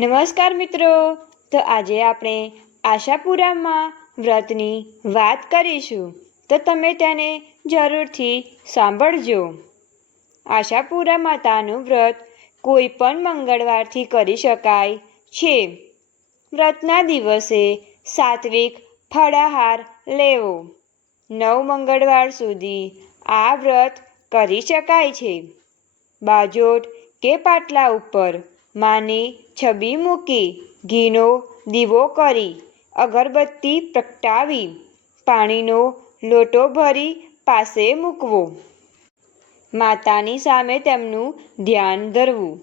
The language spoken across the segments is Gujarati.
નમસ્કાર મિત્રો, તો આજે આપણે આશાપુરામાં વ્રતની વાત કરીશું, તો તમે તેને જરૂરથી સાંભળજો। આશાપુરા માતાનું વ્રત કોઈ પણ મંગળવારથી કરી શકાય છે। વ્રતના દિવસે સાત્વિક ફળાહાર લેવો। 9 મંગળવાર સુધી આ વ્રત કરી શકાય છે। બાજોટ કે પાટલા ઉપર માની છબી મૂકી ઘીનો દીવો કરી અગરબત્તી પ્રગટાવી પાણીનો લોટો ભરી પાસે મૂકવો। માતાની સામે તેમનું ધ્યાન ધરવું।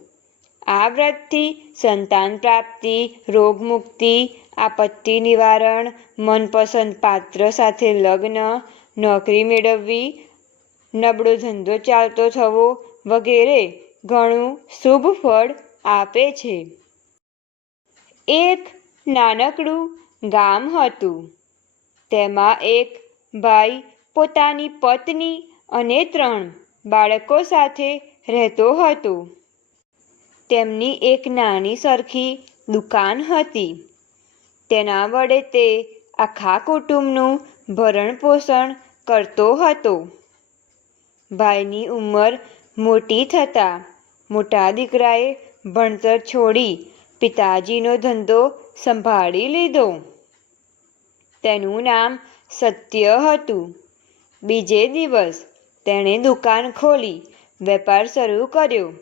આ વ્રતથી સંતાન પ્રાપ્તિ, રોગ મુક્તિ, આપત્તિ નિવારણ, મનપસંદ પાત્ર સાથે લગ્ન, નોકરી મેળવવી, નબળો ધંધો ચાલતો થવો વગેરે ઘણું શુભ ફળ આપે છે। એક નાનકડું ગામ હતું। તેમાં એક ભાઈ પોતાની પત્ની અને 3 બાળકો સાથે રહેતો હતો। તેમની એક નાની સરખી દુકાન હતી। તેના વડે તે આખા કુટુંબનું ભરણ-પોષણ કરતો હતો। ભાઈની ઉંમર મોટી થતાં મોટા દીકરાએ ભણતર છોડી પિતાજીનો ધંધો સંભાળી લીધો। તેનું નામ સત્ય હતું। બીજે દિવસ તેણે દુકાન ખોલી વેપાર શરૂ કર્યો।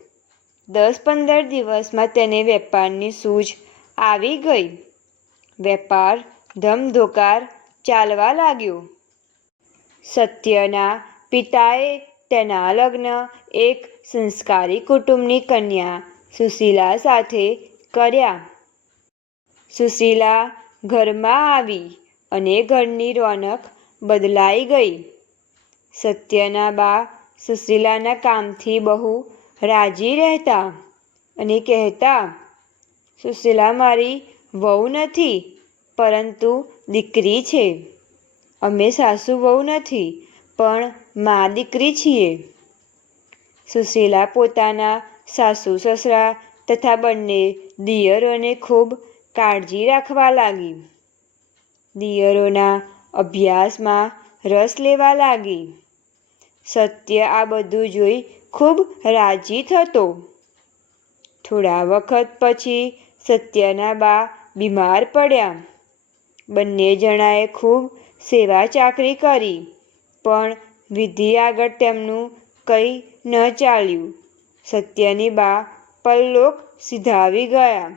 10-15 દિવસમાં તેને વેપારની સૂઝ આવી ગઈ। વેપાર ધમધોકાર ચાલવા લાગ્યો। સત્યના પિતાએ તેના લગ્ન એક સંસ્કારી કુટુંબની કન્યા સુશીલા સાથે કર્યા। સુશીલા ઘરમાં આવી અને ઘરની રોનક બદલાઈ ગઈ। સત્યના બા સુશીલાના કામથી બહુ રાજી રહેતા અને કહેતા, સુશીલા મારી વહુ નથી, પરંતુ દીકરી છે। અમે સાસુ વહુ નથી, પણ મા દીકરી છીએ। સુશીલા પોતાના સાસુ-સસરા તથા બંને દિયરોને ખૂબ કાળજી રાખવા લાગી। દિયરોના અભ્યાસમાં રસ લેવા લાગી। સત્ય આ બધું જોઈ ખૂબ રાજી થતો। થોડા વખત પછી સત્યના બા બીમાર પડ્યા। બંને જણાએ ખૂબ સેવા ચાકરી કરી, પણ વિધિ આગળ તેમનું કંઈ ન ચાલ્યું। સત્યની બા પરલોક સિધાવી ગયા।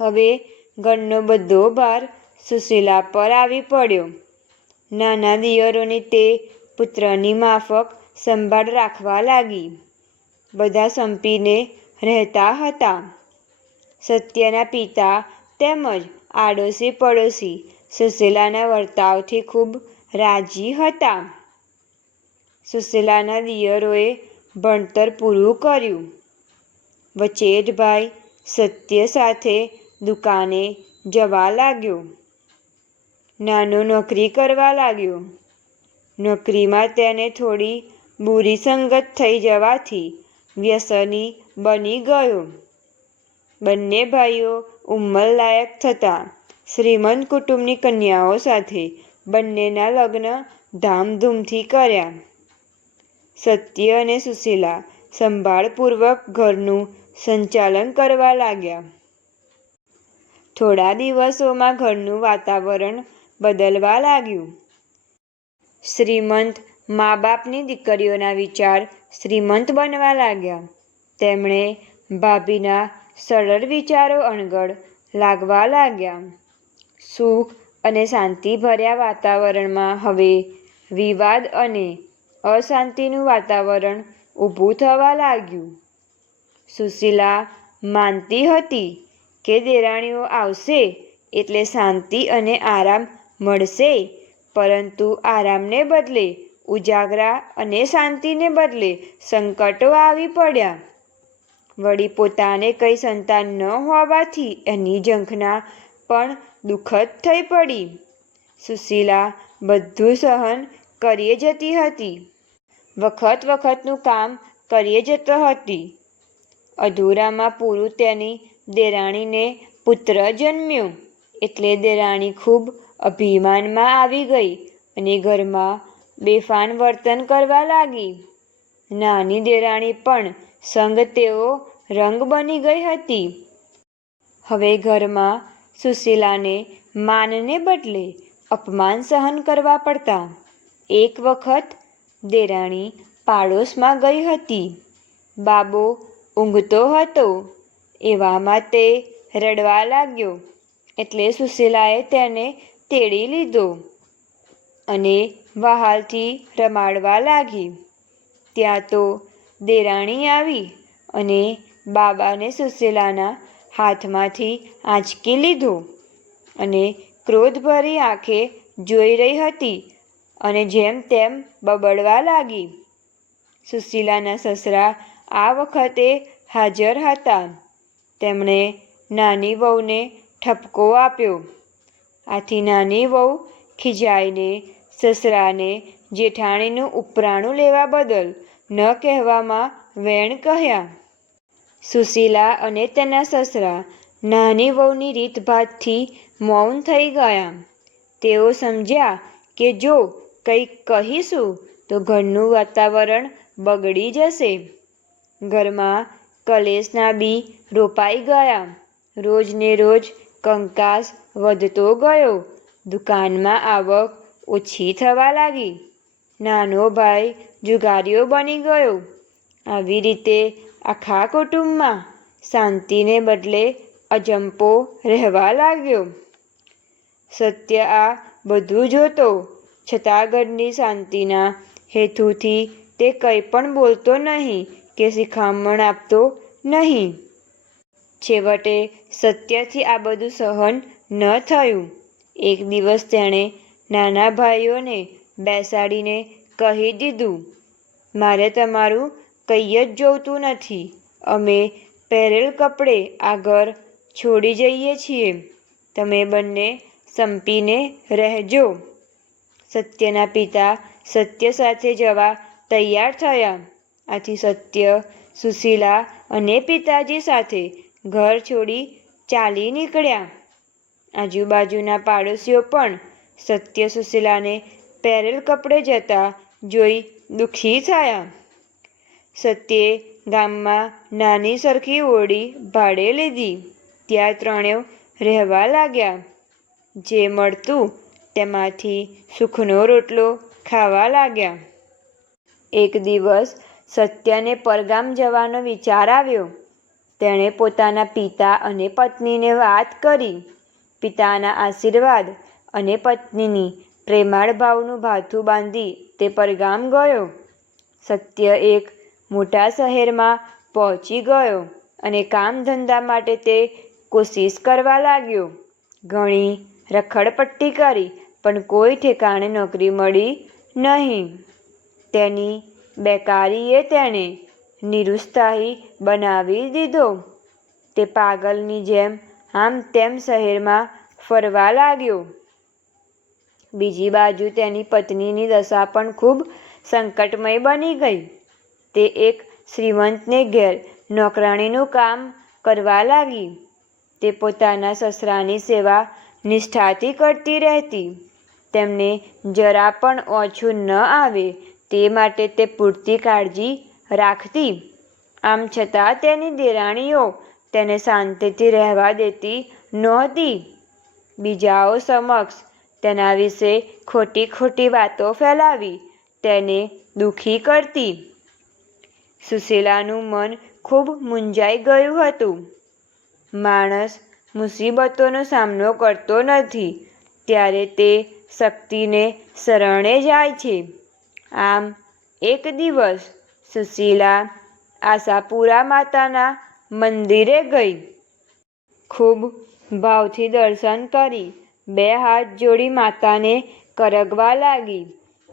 હવે ઘરનો બધો ભાર સુશીલા પર આવી પડ્યો। નાના દિયરોની તે પુત્રની માફક સંભાળ રાખવા લાગી। બધા સંપીને રહેતા હતા। સત્યના પિતા તેમજ આડોશી પડોશી સુશીલાના વર્તાવથી ખૂબ રાજી હતા। સુશીલાના દિયરોએ ભણતર પૂરું કર્યું। વચેટભાઈ સત્ય સાથે દુકાને જવા લાગ્યો। નાનો નોકરી કરવા લાગ્યો। નોકરીમાં તેને થોડી બુરી સંગત થઈ જવાથી વ્યસની બની ગયો। બંને ભાઈઓ ઉંમરલાયક થતાં શ્રીમંત કુટુંબની કન્યાઓ સાથે બંનેના લગ્ન ધામધૂમથી કર્યા। સત્ય અને સુશીલા સંભાળપૂર્વક ઘરનું સંચાલન કરવા લાગ્યા। થોડા દિવસોમાં ઘરનું વાતાવરણ બદલવા લાગ્યું। શ્રીમંત મા-બાપની દીકરીઓના વિચાર શ્રીમંત બનવા લાગ્યા। તેમણે ભાભીના સરળ વિચારો અણઘડ લાગવા લાગ્યા। સુખ અને શાંતિભર્યા વાતાવરણમાં હવે વિવાદ અને અશાંતિનું વાતાવરણ ઊભું થવા લાગ્યું। સુશીલા માનતી હતી કે દેરાણીઓ આવશે એટલે શાંતિ અને આરામ મળશે, પરંતુ આરામને બદલે ઉજાગરા અને શાંતિને બદલે સંકટો આવી પડ્યા। વળી પોતાને કંઈ સંતાન ન હોવાથી એની ઝંખના પણ દુઃખદ થઈ પડી। સુશીલા બધું સહન કરીએ જતી હતી। વખતનું કામ કરીએ જતી હતી। અધૂરામાં પૂરું તેની દેરાણીને પુત્ર જન્મ્યો. એટલે દેરાણી ખૂબ અભિમાનમાં આવી ગઈ અને ઘરમાં બેફાન વર્તન કરવા લાગી. નાની દેરાણી પણ સંગ તેવો રંગ બની ગઈ હતી. હવે ઘરમાં સુશીલાને માનને બદલે અપમાન સહન કરવા પડતા. એક વખત દેરાણી પાડોશમાં ગઈ હતી. બાબો ઊંઘતો હતો. એવામાં તે રડવા લાગ્યો. એટલે સુશીલાએ તેને તેડી લીધો અને વહાલથી રમાડવા લાગી. ત્યાં તો દેરાણી આવી અને બાબાને સુશીલાના હાથમાંથી આંચકી લીધો અને ક્રોધભરી આંખે જોઈ રહી હતી અને જેમ તેમ બબડવા લાગી. સુશીલાના સસરા આ વખતે હાજર હતા. તેમણે નાની વહુને ઠપકો આપ્યો. આથી નાની વહુ ખીજાઈને સસરાને જેઠાણીનું ઉપરાણું લેવા બદલ ન કહેવામાં વેણ કહ્યા. સુશીલા અને તેના સસરા નાની વહુની રીતભાતથી મૌન થઈ ગયા. તેઓ સમજ્યા કે જો કંઈક કહીશું તો ઘરનું વાતાવરણ બગડી જશે. ઘરમાં કલેશના બી રોપાઈ ગયા. રોજને રોજ કંકાસ વધતો ગયો. દુકાનમાં આવક ઓછી થવા લાગી. નાનો ભાઈ જુગારીઓ બની ગયો. આવી રીતે આખા કુટુંબમાં શાંતિને બદલે અજંપો રહેવા લાગ્યો. સત્ય આ બધું જોતો, છતાં ઘરની શાંતિના હેતુથી તે કંઈ પણ બોલતો નહીં કે શિખામણ આપતો નહીં. છેવટે સત્યથી આ બધું સહન ન થયું. એક દિવસ તેણે નાના ભાઈઓને બેસાડીને કહી દીધું, મારે તમારું કંઈ જ જોઈતું નથી. અમે પહેરેલ કપડે આ ઘર છોડી જઈએ છીએ. તમે બંને સંપીને રહેજો. સત્યના પિતા સત્ય સાથે જવા તૈયાર થયા. આથી સત્ય સુશીલા અને પિતાજી સાથે ઘર છોડી ચાલી નીકળ્યા. આજુબાજુના પાડોશીઓ પણ સત્ય સુશીલાને પહેરેલ કપડે જતા જોઈ દુઃખી થયા. સત્યે ગામમાં નાની સરખી ઓરડી ભાડે લીધી. ત્યાં ત્રણેવ રહેવા લાગ્યા. જે મળતું તેમાંથી સુખનો રોટલો ખાવા લાગ્યા. એક દિવસ સત્યને પરગામ જવાનો વિચાર આવ્યો. તેણે પોતાના પિતા અને પત્નીને વાત કરી. પિતાના આશીર્વાદ અને પત્નીની પ્રેમાળ ભાવનું ભાથું બાંધી તે પરગામ ગયો. સત્ય એક મોટા શહેરમાં પહોંચી ગયો અને કામ ધંધા માટે તે કોશિશ કરવા લાગ્યો. ઘણી રખડપટ્ટી કરી પણ કોઈ ઠેકાણે નોકરી મળી નહીં. તેની બેકારીએ તેને નિરુત્સાહી બનાવી દીધો. તે પાગલની જેમ આમ તેમ શહેરમાં ફરવા લાગ્યો. બીજી બાજુ તેની પત્નીની દશા પણ ખૂબ સંકટમય બની ગઈ. તે એક શ્રીમંતને ઘેર નોકરાણીનું કામ કરવા લાગી. તે પોતાના સસરાની સેવા નિષ્ઠાથી કરતી રહેતી. તેમને જરા પણ ઓછું ન આવે તે માટે તે પૂરતી કાળજી રાખતી. આમ છતાં તેની દેરાણીઓ તેને શાંતિથી રહેવા દેતી નહોતી. બીજાઓ સમક્ષ તેના વિશે ખોટી ખોટી વાતો ફેલાવી તેને દુઃખી કરતી. સુશીલાનું મન ખૂબ મૂંઝાઈ ગયું હતું. માણસ મુસીબતોનો સામનો કરતો નથી ત્યારે તે શક્તિને શરણે જાય છે. આમ એક દિવસ સુશીલા આશાપુરા માતાના મંદિરે ગઈ. ખૂબ ભાવથી દર્શન કરી 2 હાથ જોડી માતાને કરગવા લાગી.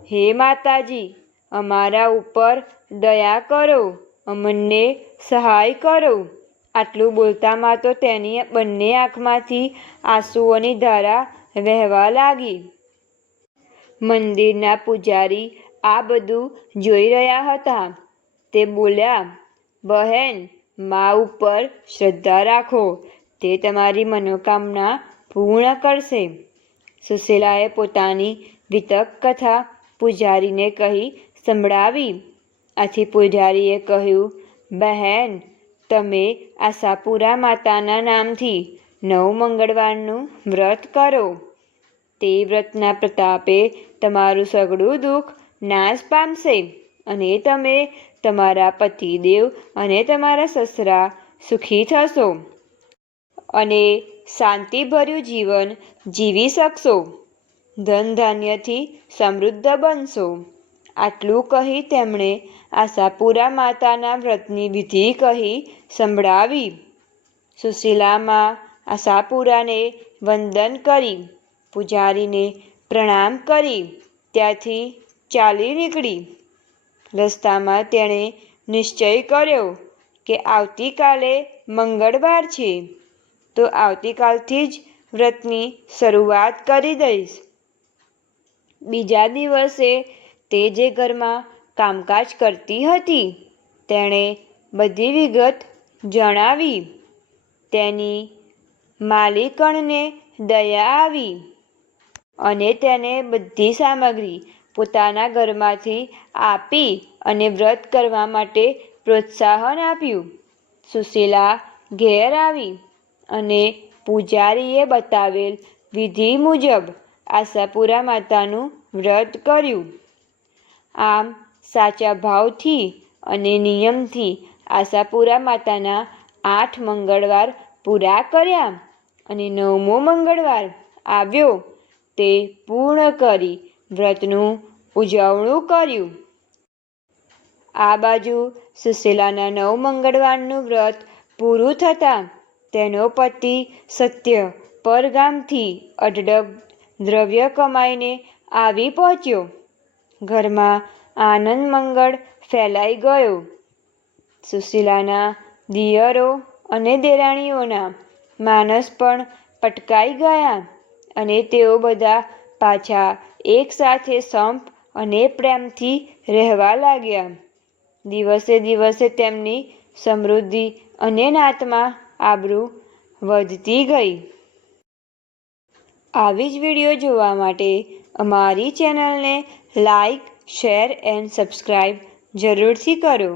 હે માતાજી, અમારા ઉપર દયા કરો, અમને સહાય કરો. આટલું બોલતામાં તો તેની બંને આંખમાંથી આંસુઓની ધારા વહેવા લાગી. મંદિરના પૂજારી આ બધું જોઈ રહ્યા હતા. તે બોલ્યા, બહેન, મા ઉપર શ્રદ્ધા રાખો, તે તમારી મનોકામના પૂર્ણ કરશે. સુશીલાએ પોતાની વિતક કથા પૂજારીને કહી સંભળાવી. આથી પૂજારીએ કહ્યું, બહેન, તમે આશાપુરા માતાના નામથી 9 મંગળવારનું વ્રત કરો. તે વ્રતના પ્રતાપે તમારું સઘળું દુઃખ નાશ પામશે અને તમે તમારા પતિદેવ અને તમારા સસરા સુખી થશો અને શાંતિભર્યું જીવન જીવી શકશો. ધન ધાન્યથી સમૃદ્ધ બનશો. આટલું કહી તેમણે આશાપુરા માતાના વ્રતની વિધિ કહી સંભળાવી. સુશીલામાં આશાપુરાને વંદન કરી પૂજારીને પ્રણામ કરી ત્યાંથી ચાલી નીકળી. રસ્તામાં તેણે નિશ્ચય કર્યો કે આવતીકાલે મંગળવાર છે, તો આવતીકાલથી જ વ્રતની શરૂઆત કરી દઈશ. બીજા દિવસે તે જે ઘરમાં કામકાજ કરતી હતી તેણે બધી વિગત જણાવી. તેની માલિકણને દયા આવી અને તેને બધી સામગ્રી પોતાના ઘરમાંથી આપી અને વ્રત કરવા માટે પ્રોત્સાહન આપ્યું. સુશીલા ઘેર આવી અને પૂજારીએ બતાવેલ વિધિ મુજબ આશાપુરા માતાનું વ્રત કર્યું. આમ સાચા ભાવથી અને નિયમથી આશાપુરા માતાના 8 મંગળવાર પૂરા કર્યા અને 9મો મંગળવાર આવ્યો તે પૂર્ણ કરી વ્રતનું ઉજવણું કર્યું. આ બાજુ સુશીલાના 9 મંગળવારનું વ્રત પૂરું થતાં તેનો પતિ સત્ય પરગામથી અઢળક દ્રવ્ય કમાઈને આવી પહોંચ્યો. ઘરમાં આનંદ મંગળ ફેલાઈ ગયો. સુશીલાના દિયરો અને દેરાણીઓના માનસ પણ પટકાઈ ગયા અને તેઓ બધા પાછા એક સાથે સંપ અને પ્રેમથી રહેવા લાગ્યા. દિવસે દિવસે તેમની સમૃદ્ધિ અને નાતમાં આબરૂ વધતી ગઈ. આવી જ વિડીયો જોવા માટે અમારી ચેનલને લાઈક, શેર એન્ડ સબસ્ક્રાઈબ જરૂરથી કરો.